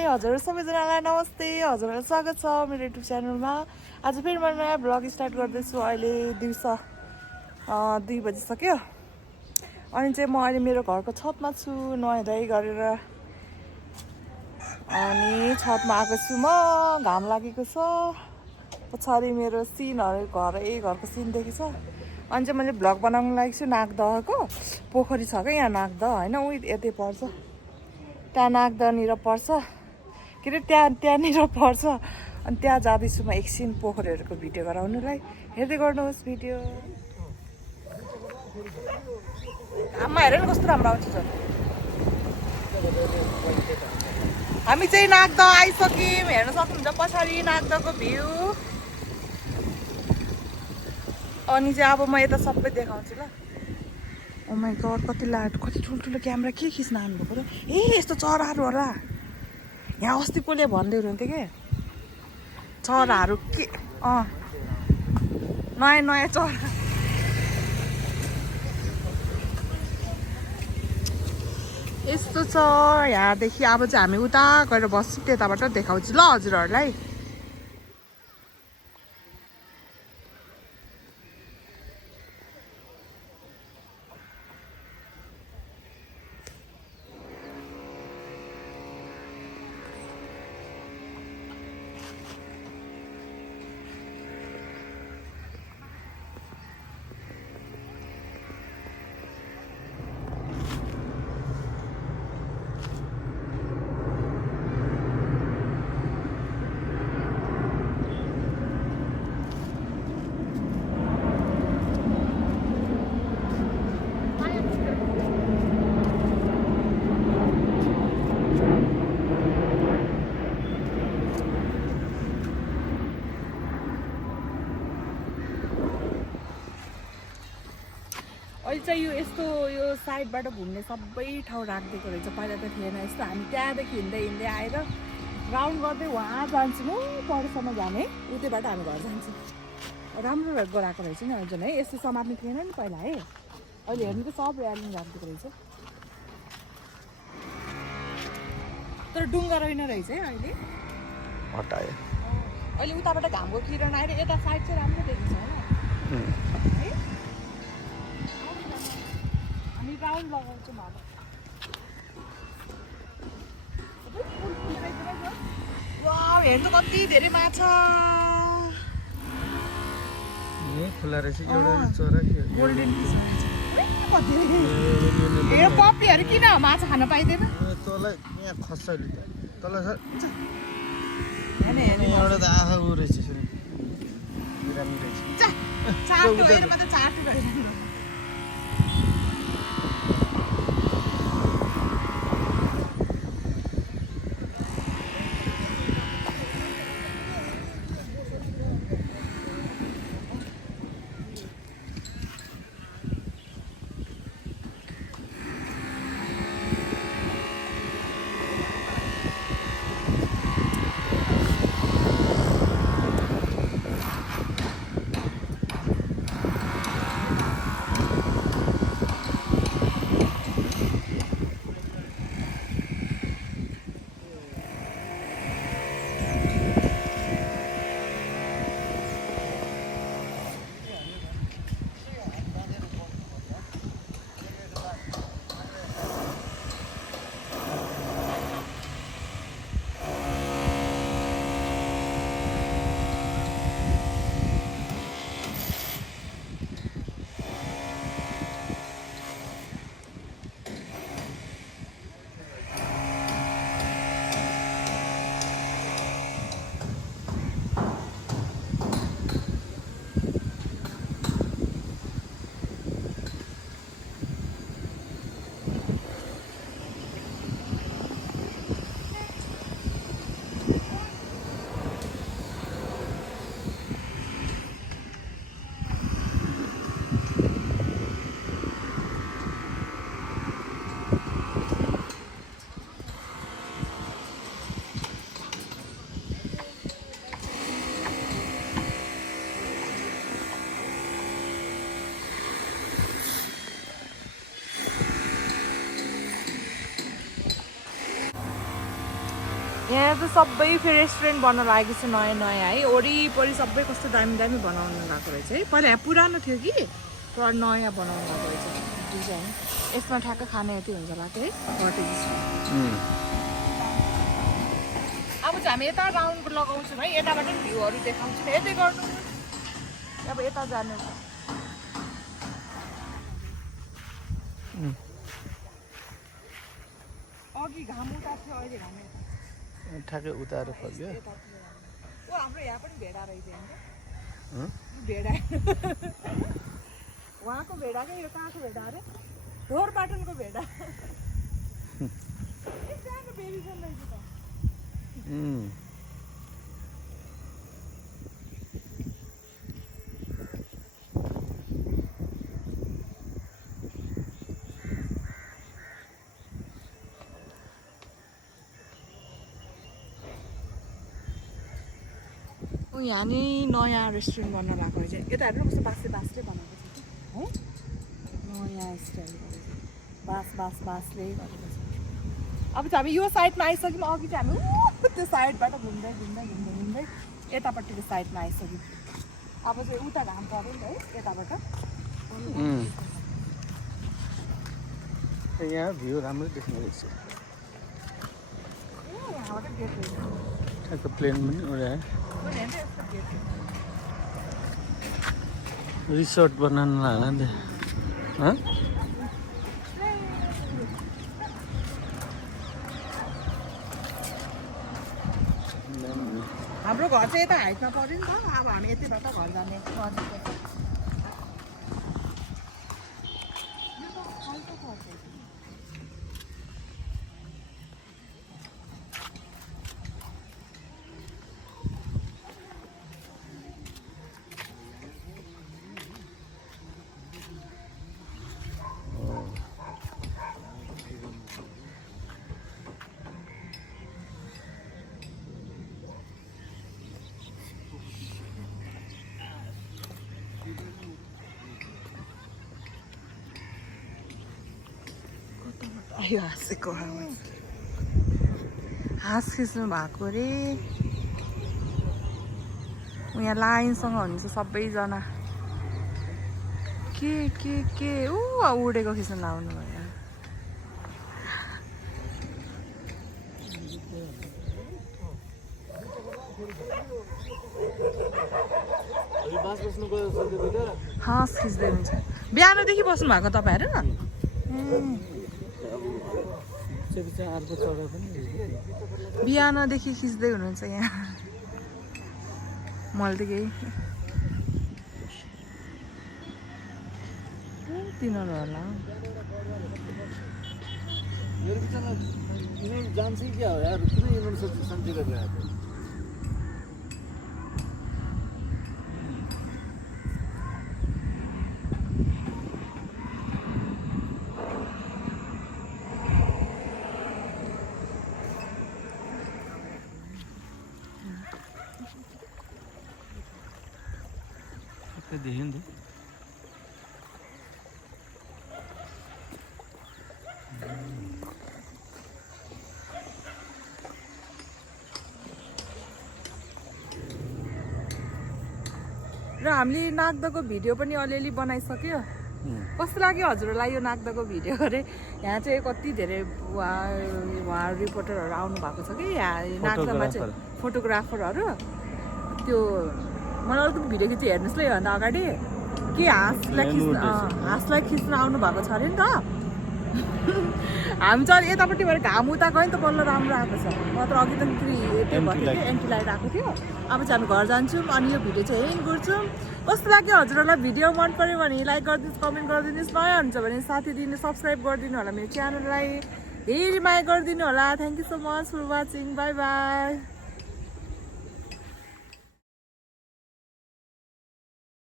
High हजुर सबैजनालाई नमस्ते हजुरलाई स्वागत छ मेरो युट्युब च्यानलमा। आज फेरि म नयाँ भ्लग स्टार्ट गर्दैछु। अहिले दिउँसो 2 बजिसक्यो अनि चाहिँ म अहिले मेरो घरको छतमा छु नुहाइ गरेर। अनि छतमा आएको छु म, घाम लागेको छ। पछाडि मेरो सिनहरू घरको सिन देखेछ। अनि चाहिँ मैले भ्लग बनाउनु लागेको छु नागदहको। पोखरी छ क्या यहाँ नागदह होइन, उही यतै पर्छ, त्यहाँ नागदहनिर पर्छ के अरे त्यहाँनिर पर्छ। अनि त्यहाँ जाँदैछु म एकछिन पोखरीहरूको भिडियो गराउनुलाई। हेर्दै गर्नुहोस् भिडियो। आमा हेर न कस्तो राम्रो आउँछ झन्। हामी चाहिँ नागदह आइसक्यौँ, हेर्न सक्नुहुन्छ पछाडि नागदहको भ्यू। अनि चाहिँ अब म यता सबै देखाउँछु ल। ओ माइ गड कति ठुल्ठुलो क्यामेरा के खिच्न आउनुभएको र। यस्तो चराहरू होला यहाँ। अस्ति कसले भन्दै हुनुहुन्थ्यो कि चराहरू के नयाँ चरा यस्तो छ यहाँदेखि। अब चाहिँ हामी उता गएर बस्छौँ, त्यताबाट देखाउँछु ल हजुरहरूलाई। अहिले चाहिँ यो साइडबाट घुम्ने सबै ठाउँ राखिदिएको रहेछ। पहिला त थिएन यस्तो। हामी त्यहाँदेखि हिँड्दै आएर राउन्ड गर्दै वहाँ जान्छौँ, परसम्म जाने उतैबाट हामी घर जान्छौँ। राम्रो गराएको रहेछ नि अर्जुन है, यस्तो समात्ने थिएन नि पहिला है। अहिले हेर्नु त सब रेलिङ राखिदिएको रहेछ। तर डुङ्गा रहेन रहेछ है अहिले हटायो। अहिले उताबाट घामको किरण आएर यता साइड चाहिँ राम्रो देखिन्छ होइन। हामी राउन्ड लगाउँछौँ अब। वाउ हेर्नु कति धेरै माछा खुला रहेछ। एउटा चरा के गोल्डन फिस रहेछ। ए पप्पीहरू किन माछा खान पाइँदैन? तँलाई यहाँ खस्छ अहिले त तँलाई हेर्ने एउटा त आँखा उ रहेछ बिरामी रहेछ। चाटो हेर मात्र चाटो रहेछ। यहाँ त सबै फेरि रेस्टुरेन्ट बन्न लागेको छ नयाँ नयाँ है वरिपरि सबै कस्तो दामी दामी बनाउनु भएको रहेछ है पहिला यहाँ पुरानो थियो कि तर नयाँ बनाउनु भएको रहेछ डिजाइन यसमा ठ्याक्क खाने यति हुन्छ होला है कटेज अब चाहिँ हामी यता राउन्ड लगाउँछौँ है यताबाट पनि भ्यूहरू देखाउँछौँ यतै गर्नु अब यता जानु अघि घाम उता थियो अहिले घाम ठ्याक्कै उताएर फर्क्यो ओ हाम्रो यहाँ पनि भेडा रहेछ भेडा उहाँको भेडा क्या यो कहाँको भेडा अरे ढोरपाटनको भेडा सानो बेबी छन् रहेछ त यहाँ नि नयाँ रेस्टुरेन्ट बन्न लागेको रहेछ यता हेर्नु कस्तो बाँसले बनाएको छ है नयाँ स्टाइल बाँसले गरेको छ अब चाहिँ हामी यो साइडमा आइसक्यौँ अघि चाहिँ हामी त्यो साइडबाट घुम्दै यतापट्टिको साइडमा आइसक्यौँ अब चाहिँ उता घाम पऱ्यो नि त है यताबाट यहाँ भ्यू राम्रो देख्ने रहेछ यहाँबाट गेट रहेछ ठ्याक्क प्लेन पनि उडायो रिसोर्ट बनाउनु होला नि हाम्रो घर चाहिँ यता हाइटमा पऱ्यो नि त अब हामी यतिबाट घर जाने आयो हाँसेको हाँस खिच्नु भएको अरे यहाँ लाइनसँग हुन्छ सबैजना के उडेको खिच्नु लाउनु भयो हाँस खिच्दै हुन्छ बिहानदेखि बस्नु भएको तपाईँहरू बिहानदेखि खिच्दै हुनुहुन्छ यहाँ मैले त केही तिनीहरू होला जान्छ क्या हो यार किन यिनीहरू सन्चै गरिरहेको देखियो नि र हामीले नाग्दाको भिडियो पनि अलिअलि बनाइसक्यो कस्तो लाग्यो हजुरहरूलाई यो नाग्दाको भिडियो गरे यहाँ चाहिँ कति धेरै उहाँ रिपोर्टरहरू आउनु भएको छ कि यहाँ नाग्दामा चाहिँ फोटोग्राफरहरू त्यो मलाई अलिकति भिडियो खिची हेर्नुहोस् ल योभन्दा अगाडि के हाँसलाई खिच्न आउनु भएको छ अरे नि त हामी चाहिँ यतापट्टिबाट घाम उता गयो नि त बल्ल राम्रो आएको छ नत्र अघि त त्यो भएको थियो एन्टी लाइट आएको थियो अब चाहिँ हामी घर जान्छौँ अनि यो भिडियो चाहिँ यहीँ गर्छौँ कस्तो लाग्यो हजुरहरूलाई भिडियो मन पऱ्यो भने लाइक गरिदिनुहोस् कमेन्ट गरिदिनुहोस् नयाँ हुन्छ भने साथी दिनु सब्सक्राइब गरिदिनु होला मेरो च्यानललाई धेरै माया गरिदिनु होला thank you so much for watching bye by